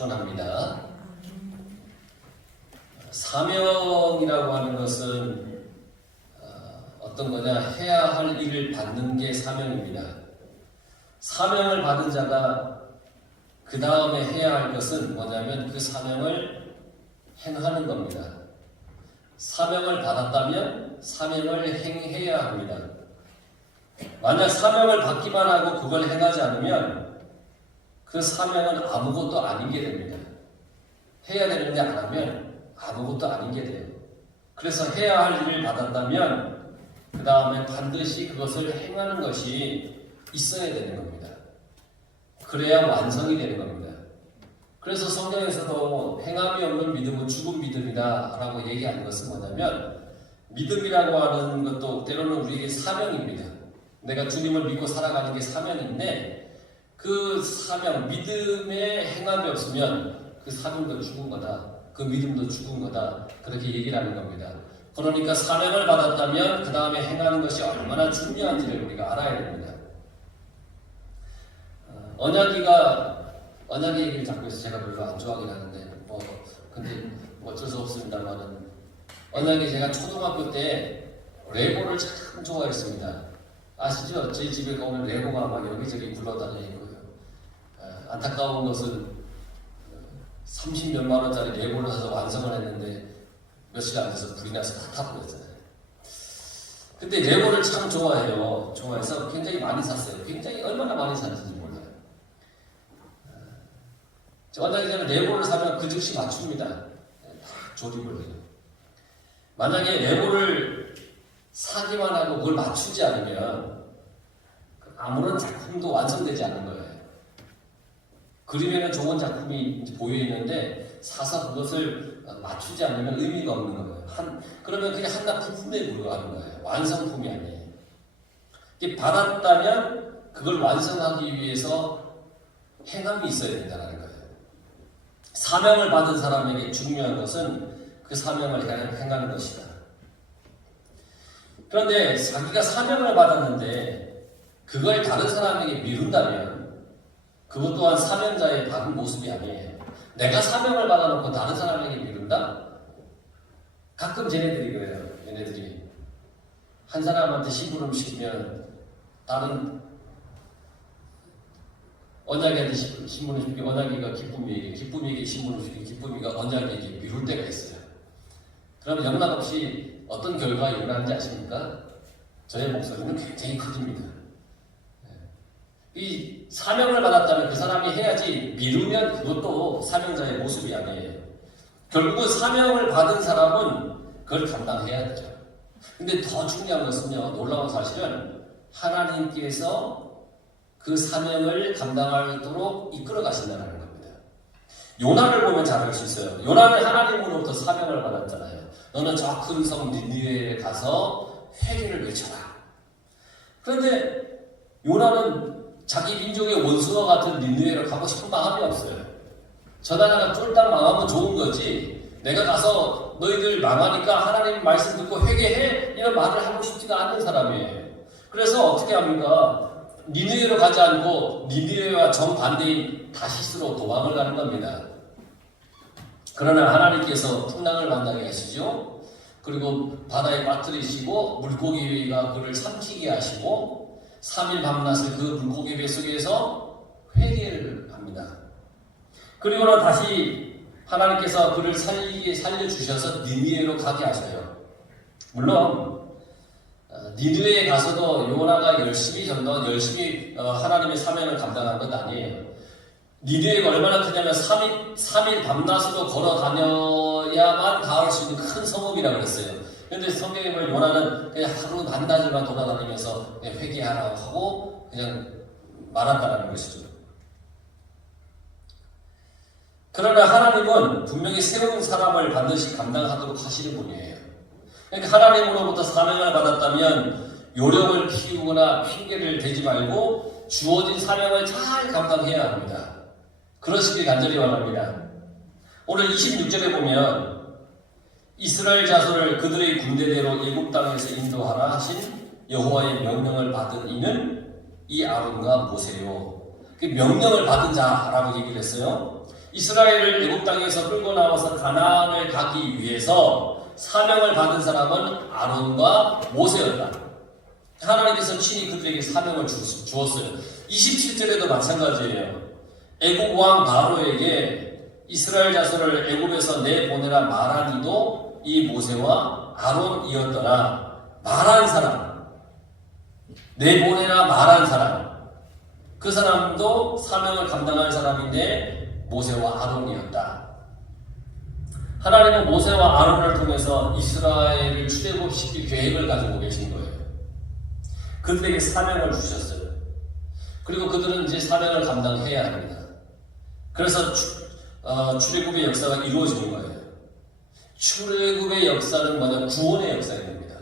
축원합니다. 사명이라고 하는 것은 어떤 거냐, 해야 할 일을 받는 게 사명입니다. 사명을 받은 자가 그 다음에 해야 할 것은 뭐냐면 그 사명을 행하는 겁니다. 사명을 받았다면 사명을 행해야 합니다. 만약 사명을 받기만 하고 그걸 행하지 않으면 그 사명은 아무것도 아닌 게 됩니다. 해야 되는데 안 하면 아무것도 아닌 게 돼요. 그래서 해야 할 일을 받았다면 그 다음에 반드시 그것을 행하는 것이 있어야 되는 겁니다. 그래야 완성이 되는 겁니다. 그래서 성경에서도 행함이 없는 믿음은 죽은 믿음이다 라고 얘기하는 것은 뭐냐면, 믿음이라고 하는 것도 때로는 우리에게 사명입니다. 내가 주님을 믿고 살아가는 게 사명인데, 그 사명, 믿음에 행함이 없으면 그 사명도 죽은 거다, 그 믿음도 죽은 거다, 그렇게 얘기를 하는 겁니다. 그러니까 사명을 받았다면 그 다음에 행하는 것이 얼마나 중요한지를 우리가 알아야 됩니다. 언약의 얘기를 자꾸 해서 제가 별로 안 좋아하긴 하는데, 근데 어쩔 수 없습니다만은, 언약이 제가 초등학교 때 레고를 참 좋아했습니다. 아시죠? 저희 집에 가면 레고가 막 여기저기 굴러다니고요. 안타까운 것은 30몇만 원짜리 레고를 사서 완성을 했는데 몇 시간 안 돼서 불이 나서 다 타버렸잖아요. 근데 레고를 참 좋아해요. 좋아해서 굉장히 많이 샀어요. 굉장히 얼마나 많이 샀는지 몰라요. 원장이 저는 레고를 사면 그 즉시 맞춥니다. 다 조립을 해요. 만약에 레고를 사기만 하고 그걸 맞추지 않으면 아무런 작품도 완성되지 않는 거예요. 그림에는 좋은 작품이 보여있는데 사서 그것을 맞추지 않으면 의미가 없는 거예요. 그러면 그냥 하나 부품에 불과하는 거예요. 완성품이 아니에요. 받았다면 그걸 완성하기 위해서 행함이 있어야 된다는 거예요. 사명을 받은 사람에게 중요한 것은 그 사명을 행하는 것이다. 그런데 자기가 사명을 받았는데 그걸 다른 사람에게 미룬다면 그것 또한 사명자의 바른 모습이 아니에요. 내가 사명을 받아놓고 다른 사람에게 미룬다? 가끔 쟤네들이 그래요. 얘네들이 한 사람한테 심부름 시키면 다른 언약에게 신문을 시키고 언약이가 기쁨이에게 신문을 시키고 기쁨이가 언약에게 미룰 때가 있어요. 그러면 영락없이 어떤 결과가 일어나는지 아십니까? 저의 목소리는 굉장히 커집니다. 이 사명을 받았다면 그 사람이 해야지, 미루면 그것도 사명자의 모습이 아니에요. 결국은 사명을 받은 사람은 그걸 감당해야 되죠. 근데 더 중요한 것은요, 놀라운 사실은 하나님께서 그 사명을 감당하도록 이끌어 가신다는 겁니다. 요나를 보면 잘 알 수 있어요. 요나는 하나님으로부터 사명을 받았잖아요. 너는 저 큰 성 니느웨에 가서 회개를 외쳐라. 그런데 요나는 자기 민족의 원수와 같은 니느웨를 가고 싶은 마음이 없어요. 저 나라가 쫄딱 망하면 좋은 거지, 내가 가서 너희들 망하니까 하나님 말씀 듣고 회개해, 이런 말을 하고 싶지가 않은 사람이에요. 그래서 어떻게 합니까? 니느웨로 가지 않고 니느웨와 정반대인 다시스로 도망을 가는 겁니다. 그러나 하나님께서 풍랑을 만나게 하시죠. 그리고 바다에 빠뜨리시고 물고기가 그를 삼키게 하시고 3일 밤낮을 그 물고기 배 속에서 회개를 합니다. 그리고는 다시 하나님께서 그를 살려주셔서 니느웨로 가게 하셔요. 물론 니느웨에 가서도 요나가 열심히 하나님의 사명을 감당한 건 아니에요. 니느웨가 얼마나 크냐면 3일 밤낮으로 걸어 다녀야만 닿을 수 있는 큰 성읍이라고 그랬어요. 그런데 성경에 보면 요나는 그냥 하루 반나절만 돌아다니면서 그냥 회개하라고 하고 그냥 말한다는 것이죠. 그러나 하나님은 분명히 세운 사람을 반드시 감당하도록 하시는 분이에요. 그러니까 하나님으로부터 사명을 받았다면 요령을 피우거나 핑계를 대지 말고 주어진 사명을 잘 감당해야 합니다. 그러시길 간절히 원합니다. 오늘 26절에 보면 이스라엘 자손을 그들의 군대대로 애굽 땅에서 인도하라 하신 여호와의 명령을 받은 이는 이 아론과 모세요. 그 명령을 받은 자라고 얘기를 했어요. 이스라엘을 애굽 땅에서 끌고 나와서 가나안을 가기 위해서 사명을 받은 사람은 아론과 모세였다. 하나님께서 친히 그들에게 사명을 주었어요. 27절에도 마찬가지예요. 애굽 왕 바로에게 이스라엘 자손을 애굽에서 내보내라 말한 이도 이 모세와 아론이었더라. 말한 사람, 내보내라 말한 사람, 그 사람도 사명을 감당할 사람인데 모세와 아론이었다. 하나님은 모세와 아론을 통해서 이스라엘을 출애굽시킬 계획을 가지고 계신 거예요. 그들에게 사명을 주셨어요. 그리고 그들은 이제 사명을 감당해야 합니다. 그래서 출애굽의 역사가 이루어지는 거예요. 출애굽의 역사는 뭐냐? 구원의 역사입니다.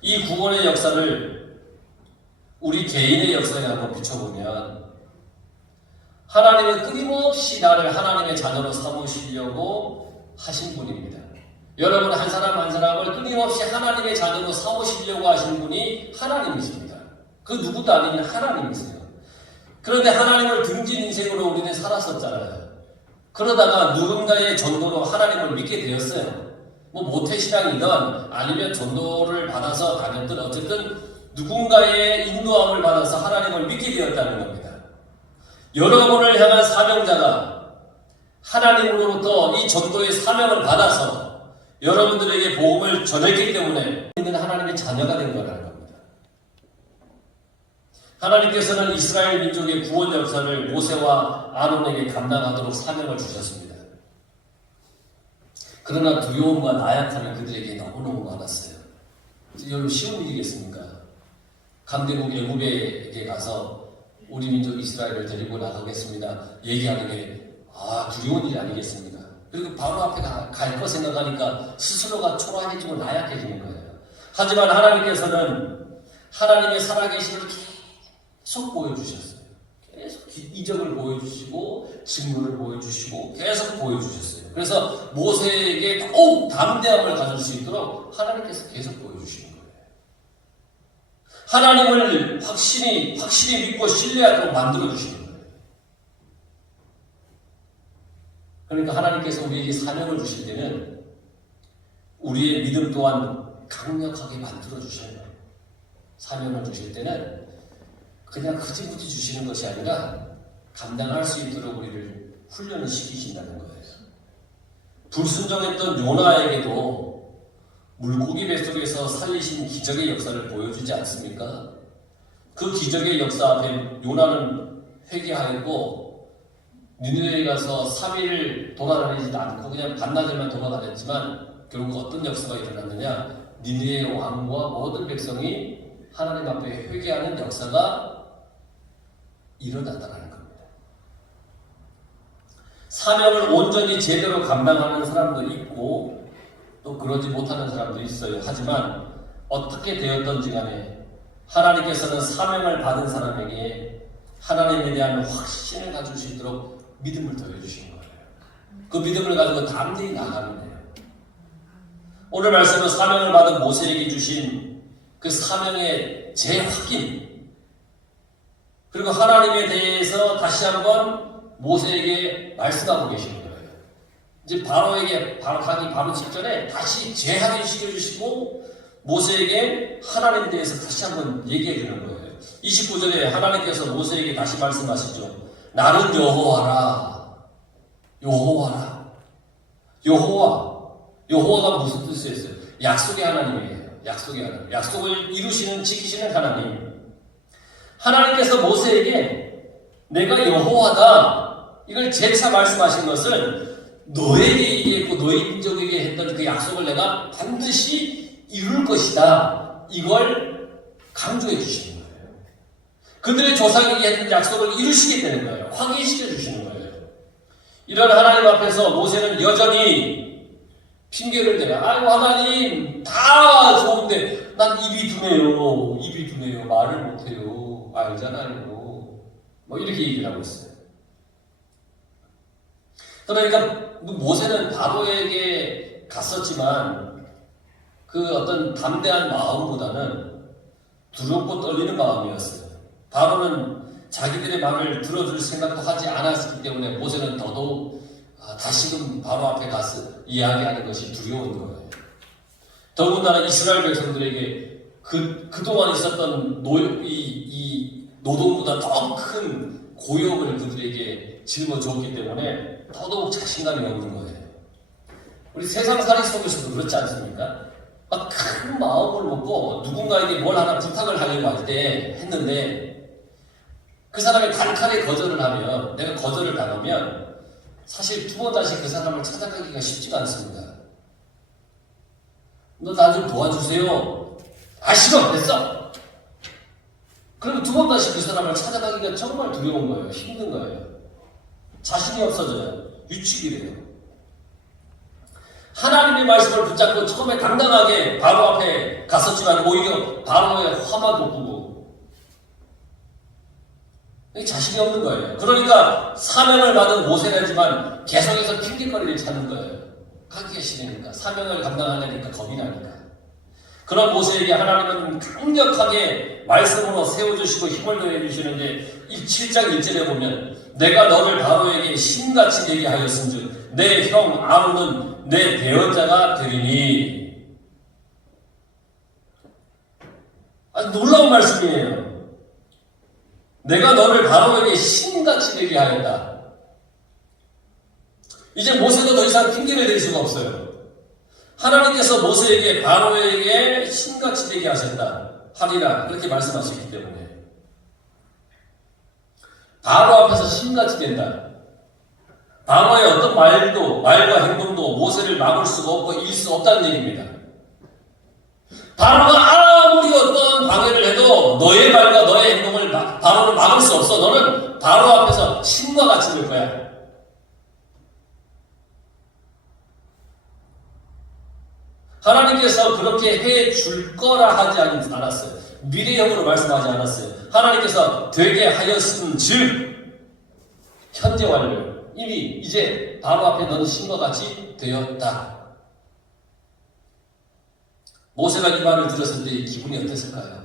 이 구원의 역사를 우리 개인의 역사에 한번 비춰보면 하나님은 끊임없이 나를 하나님의 자녀로 삼으시려고 하신 분입니다. 여러분 한 사람 한 사람을 끊임없이 하나님의 자녀로 삼으시려고 하신 분이 하나님이십니다. 그 누구도 아닌 하나님이세요. 그런데 하나님을 등진 인생으로 우리는 살았었잖아요. 그러다가 누군가의 전도로 하나님을 믿게 되었어요. 뭐 모태신앙이든 아니면 전도를 받아서 다녔든 어쨌든 누군가의 인도함을 받아서 하나님을 믿게 되었다는 겁니다. 여러분을 향한 사명자가 하나님으로부터 이 전도의 사명을 받아서 여러분들에게 복음을 전했기 때문에 우리는 하나님의 자녀가 된 거라는 겁니다. 하나님께서는 이스라엘 민족의 구원 역사를 모세와 아론에게 감당하도록 사명을 주셨습니다. 그러나 두려움과 나약함이 그들에게 너무너무 많았어요. 여러분 쉬운 일이겠습니까? 강대국 애굽에게 가서 우리 민족 이스라엘을 데리고 나가겠습니다. 얘기하는 게 두려운 일이 아니겠습니까? 그리고 바로 앞에 갈 거 생각하니까 스스로가 초라해지고 나약해지는 거예요. 하지만 하나님께서는 하나님의 살아계심을 계속 보여주셨어요. 계속 이적을 보여주시고 직무를 보여주시고 계속 보여주셨어요. 그래서 모세에게 더욱 담대함을 가질 수 있도록 하나님께서 계속 보여주시는 거예요. 하나님을 확실히 믿고 신뢰하도록 만들어주시는 거예요. 그러니까 하나님께서 우리에게 사명을 주실 때는 우리의 믿음 또한 강력하게 만들어주셔야 돼요. 사명을 주실 때는 그냥 흐지부지 주시는 것이 아니라 감당할 수 있도록 우리를 훈련을 시키신다는 거예요. 불순종했던 요나에게도 물고기 뱃속에서 살리신 기적의 역사를 보여주지 않습니까? 그 기적의 역사 앞에 요나는 회개하였고 니느웨에 가서 3일 돌아다니지도 않고 그냥 반나절만 돌아다녔지만 결국 어떤 역사가 일어났느냐? 니느웨 왕과 모든 백성이 하나님 앞에 회개하는 역사가 일어났다는 겁니다. 사명을 온전히 제대로 감당하는 사람도 있고 또 그러지 못하는 사람도 있어요. 하지만 어떻게 되었던지 간에 하나님께서는 사명을 받은 사람에게 하나님에 대한 확신을 가질 수 있도록 믿음을 더해주신 거예요. 그 믿음을 가지고 담대히 나가는 거예요. 오늘 말씀은 사명을 받은 모세에게 주신 그 사명의 재확인, 그리고 하나님에 대해서 다시 한번 모세에게 말씀하고 계시는 거예요. 이제 바로에게 가기 바로 직전에 다시 재확인시켜 주시고 모세에게 하나님에 대해서 다시 한번 얘기해 주는 거예요. 29절에 하나님께서 모세에게 다시 말씀하시죠. 나는 여호와라. 여호와라. 여호와가 무슨 뜻이었어요? 약속의 하나님이에요. 약속의 하나님. 약속을 이루시는 지키시는 하나님. 하나님께서 모세에게 내가 여호와다. 이걸 재차 말씀하신 것은 너에게 얘기했고 너희 민족에게 했던 그 약속을 내가 반드시 이룰 것이다. 이걸 강조해 주시는 거예요. 그들의 조상에게 했던 약속을 이루시게 되는 거예요. 확인시켜 주시는 거예요. 이런 하나님 앞에서 모세는 여전히 핑계를 대요. 아이고 하나님 다 좋은데 난 입이 두네요. 말을 못해요. 알잖아요. 뭐 이렇게 얘기를 하고 있어요. 그러니까 모세는 바로에게 갔었지만 그 어떤 담대한 마음보다는 두렵고 떨리는 마음이었어요. 바로는 자기들의 말을 들어줄 생각도 하지 않았기 때문에 모세는 더더욱 다시금 바로 앞에 가서 이야기하는 것이 두려운 거예요. 더군다나 이스라엘 백성들에게 그동안 있었던 이 노동보다 더 큰 고역을 그들에게 짊어줬기 때문에 더더욱 자신감이 없는 거예요. 우리 세상살이 속에서도 그렇지 않습니까? 막 큰 마음을 먹고 누군가에게 뭘 하나 부탁을 하려고 할 때 했는데 그 사람이 단칼에 거절을 하면, 내가 거절을 당하면 사실 두 번 다시 그 사람을 찾아가기가 쉽지가 않습니다. 너 나 좀 도와주세요. 싫어! 됐어! 그러면 두 번 다시 그 사람을 찾아가기가 정말 두려운 거예요. 힘든 거예요. 자신이 없어져요. 위축이 돼요. 하나님의 말씀을 붙잡고 처음에 당당하게 바로 앞에 갔었지만 오히려 바로의 화만 돋구고 자신이 없는 거예요. 그러니까 사명을 받은 모세라지만 계속해서 핑계거리를 찾는 거예요. 가기가 싫으니까, 사명을 감당하려니까 겁이 나니까. 그런 모세에게 하나님은 강력하게 말씀으로 세워주시고 힘을 더해주시는데 7장 1절에 보면 내가 너를 바로에게 신같이 되게 하였은즉 내 형 아론은 내 대언자가 되리니. 아주 놀라운 말씀이에요. 내가 너를 바로에게 신같이 되게 하였다. 이제 모세도 더 이상 핑계를 댈 수가 없어요. 하나님께서 모세에게 바로에게 신같이 되게 하셨다 하리라 그렇게 말씀하셨기 때문에 바로 앞에서 신같이 된다. 바로의 어떤 말과 행동도 모세를 막을 수가 없고 이길 수 없다는 얘기입니다. 바로가 아무리 어떤 방해를 해도 너의 말과 너의 행동을 바로를 막을 수 없어. 너는 바로 앞에서 신과 같이 될 거야. 하나님께서 그렇게 해줄 거라 하지 않았어요. 미래형으로 말씀하지 않았어요. 하나님께서 되게 하였은 즉 현재 완료. 이미 이제 바로 앞에 너는 신과 같이 되었다. 모세가 이 말을 들었을 때 기분이 어땠을까요?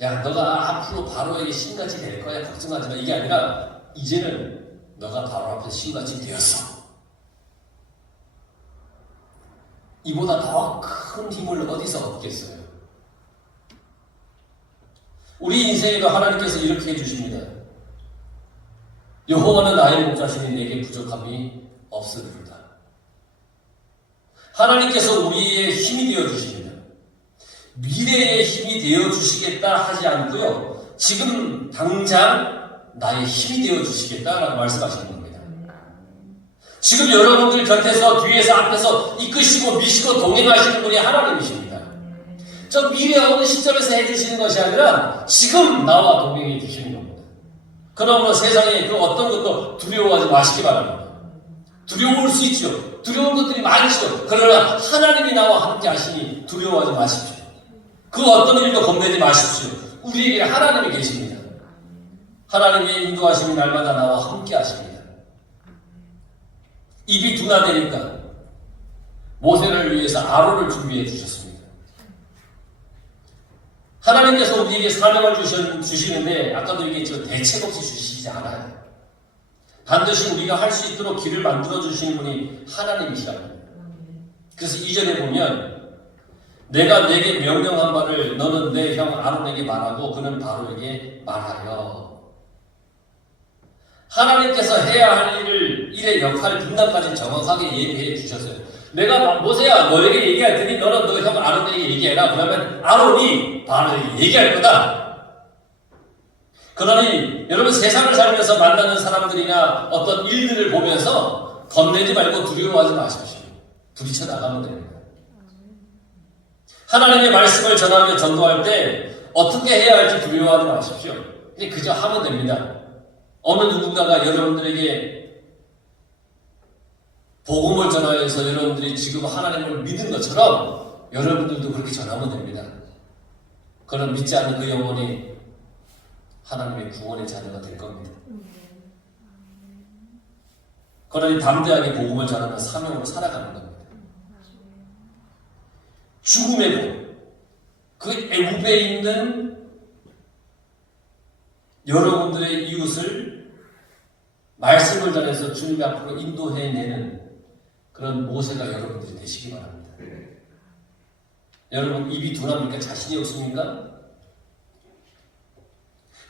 야, 너가 앞으로 바로에게 신같이 될 거야. 걱정하지 마. 이게 아니라 이제는 너가 바로 앞에 신같이 되었어. 이보다 더 큰 힘을 어디서 얻겠어요? 우리 인생에도 하나님께서 이렇게 해주십니다. 여호와는 나의 목자시니 내게 부족함이 없으리로다. 하나님께서 우리의 힘이 되어주십니다. 미래의 힘이 되어주시겠다 하지 않고요. 지금 당장 나의 힘이 되어주시겠다라고 말씀하시는 겁니다. 지금 여러분들 곁에서 뒤에서 앞에서 이끄시고 미시고 동행하시는 분이 하나님이십니다. 저 미래 어느 시점에서 해주시는 것이 아니라 지금 나와 동행해 주시는 겁니다. 그러므로 세상에 그 어떤 것도 두려워하지 마시기 바랍니다. 두려울 수 있죠. 두려운 것들이 많죠. 그러나 하나님이 나와 함께 하시니 두려워하지 마십시오. 그 어떤 일도 겁내지 마십시오. 우리에게 하나님이 계십니다. 하나님의 인도하심이 날마다 나와 함께 하십니다. 입이 둔화되니까 모세를 위해서 아론을 준비해 주셨습니다. 하나님께서 우리에게 사명을 주시는데 아까도 얘기했지만 대책 없이 주시지 않아요. 반드시 우리가 할 수 있도록 길을 만들어 주시는 분이 하나님이시라고 합니다. 그래서 2절에 보면 내가 내게 명령한 바를 너는 내 형 아론에게 말하고 그는 바로에게 말하여. 하나님께서 해야 할 일의 역할 분담까지 정확하게 얘기해 주셨어요. 내가 모세야 너에게 얘기할 테니 너는 너 형 아론에게 얘기해라. 그러면 아론이 바로에게 얘기할 거다. 그러니 여러분 세상을 살면서 만나는 사람들이나 어떤 일들을 보면서 겁내지 말고 두려워하지 마십시오. 부딪혀 나가면 됩니다. 하나님의 말씀을 전하며 전도할 때 어떻게 해야 할지 두려워하지 마십시오. 그냥 그저 하면 됩니다. 어느 누군가가 여러분들에게 복음을 전하여서 여러분들이 지금 하나님을 믿은 것처럼 여러분들도 그렇게 전하면 됩니다. 그럼 믿지 않는 그 영혼이 하나님의 구원의 자녀가 될 겁니다. 그러니 담대하게 복음을 전하는 사명으로 살아가는 겁니다. 죽음의 복, 그 애굽에 있는 여러분들의 이웃을 말씀을 전해서 주님 앞으로 인도해내는 그런 모세가 여러분들이 되시기 바랍니다. 여러분 입이 둔합니까? 자신이 없습니까?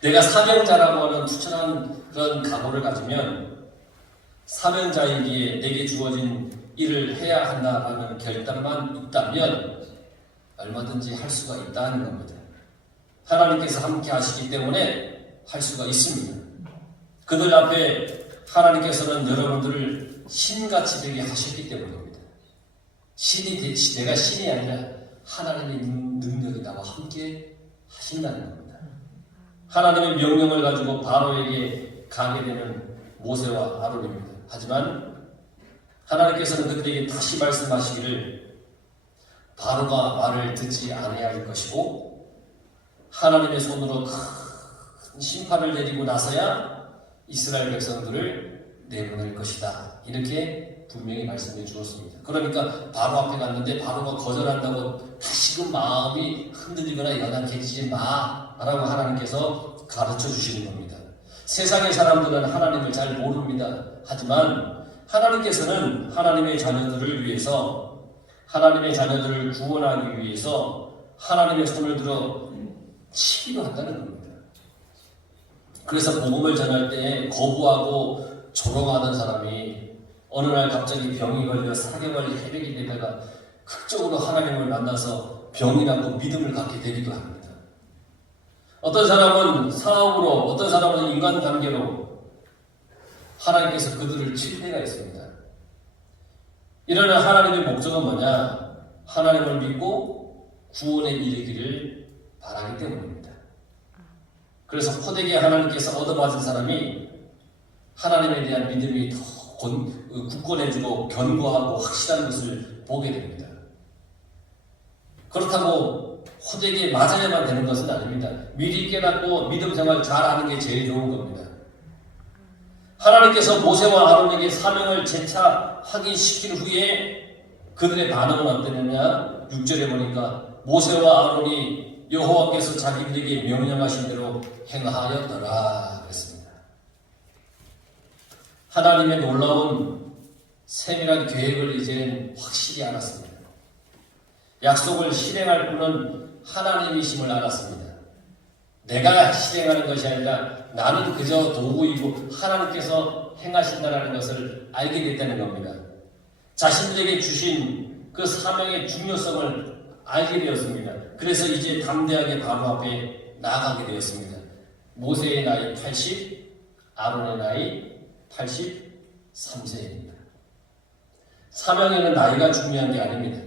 내가 사명자라고 하는 투철한 그런 각오를 가지면 사명자이기에 내게 주어진 일을 해야 한다라는 결단만 있다면 얼마든지 할 수가 있다는 겁니다. 하나님께서 함께 하시기 때문에 할 수가 있습니다. 그들 앞에 하나님께서는 여러분들을 신같이 되게 하셨기 때문입니다. 내가 신이 아니라 하나님의 능력이 나와 함께 하신다는 겁니다. 하나님의 명령을 가지고 바로에게 가게 되는 모세와 아론입니다. 하지만 하나님께서는 그들에게 다시 말씀하시기를 바로가 말을 듣지 아니할 것이고 하나님의 손으로 큰 심판을 내리고 나서야 이스라엘 백성들을 내보낼 것이다. 이렇게 분명히 말씀해 주었습니다. 그러니까 바로 앞에 갔는데 바로가 거절한다고 다시금 마음이 흔들리거나 연약해지지 마라고 하나님께서 가르쳐 주시는 겁니다. 세상의 사람들은 하나님을 잘 모릅니다. 하지만 하나님께서는 하나님의 자녀들을 위해서 하나님의 자녀들을 구원하기 위해서 하나님의 손을 들어 치기도 한다는 겁니다. 그래서 복음을 전할 때 거부하고 조롱하던 사람이 어느 날 갑자기 병이 걸려 사경을 해백이 되다가 극적으로 하나님을 만나서 병이 낫고 믿음을 갖게 되기도 합니다. 어떤 사람은 사업으로, 어떤 사람은 인간관계로 하나님께서 그들을 칠 때가 있습니다. 이러한 하나님의 목적은 뭐냐? 하나님을 믿고 구원에 이르기를 바라기 때문입니다. 그래서 호되게 하나님께서 얻어맞은 사람이 하나님에 대한 믿음이 더 굳건해지고 견고하고 확실한 것을 보게 됩니다. 그렇다고 호되게 맞아야만 되는 것은 아닙니다. 미리 깨닫고 믿음 생활 잘하는 게 제일 좋은 겁니다. 하나님께서 모세와 아론에게 사명을 재차 확인시킨 후에 그들의 반응은 어땠느냐? 6절에 보니까 모세와 아론이 여호와께서 자기들에게 명령하신 대로 행하였더라 그랬습니다. 하나님의 놀라운 세밀한 계획을 이제는 확실히 알았습니다. 약속을 실행할 분은 하나님이심을 알았습니다. 내가 실행하는 것이 아니라 나는 그저 도구이고 하나님께서 행하신다는 것을 알게 됐다는 겁니다. 자신들에게 주신 그 사명의 중요성을 알게 되었습니다. 그래서 이제 담대하게 바로 앞에 나아가게 되었습니다. 모세의 나이 80, 아론의 나이 83세입니다. 사명에는 나이가 중요한 게 아닙니다.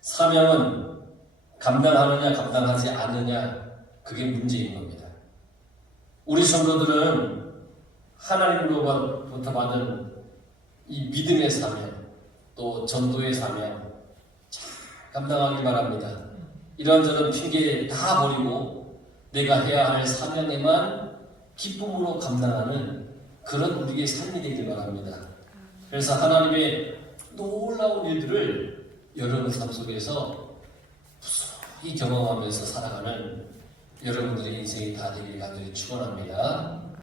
사명은 감당하느냐 감당하지 않느냐 그게 문제인 겁니다. 우리 성도들은 하나님으로부터 받은 이 믿음의 사명 또 전도의 사명 잘 감당하기 바랍니다. 이런저런 핑계 다 버리고 내가 해야 할 사명에만 기쁨으로 감당하는 그런 우리의 삶이 되길 바랍니다. 그래서 하나님의 놀라운 일들을 여러분 삶 속에서 무수히 경험하면서 살아가는 여러분들의 인생이 다 되길 간절히 축원합니다.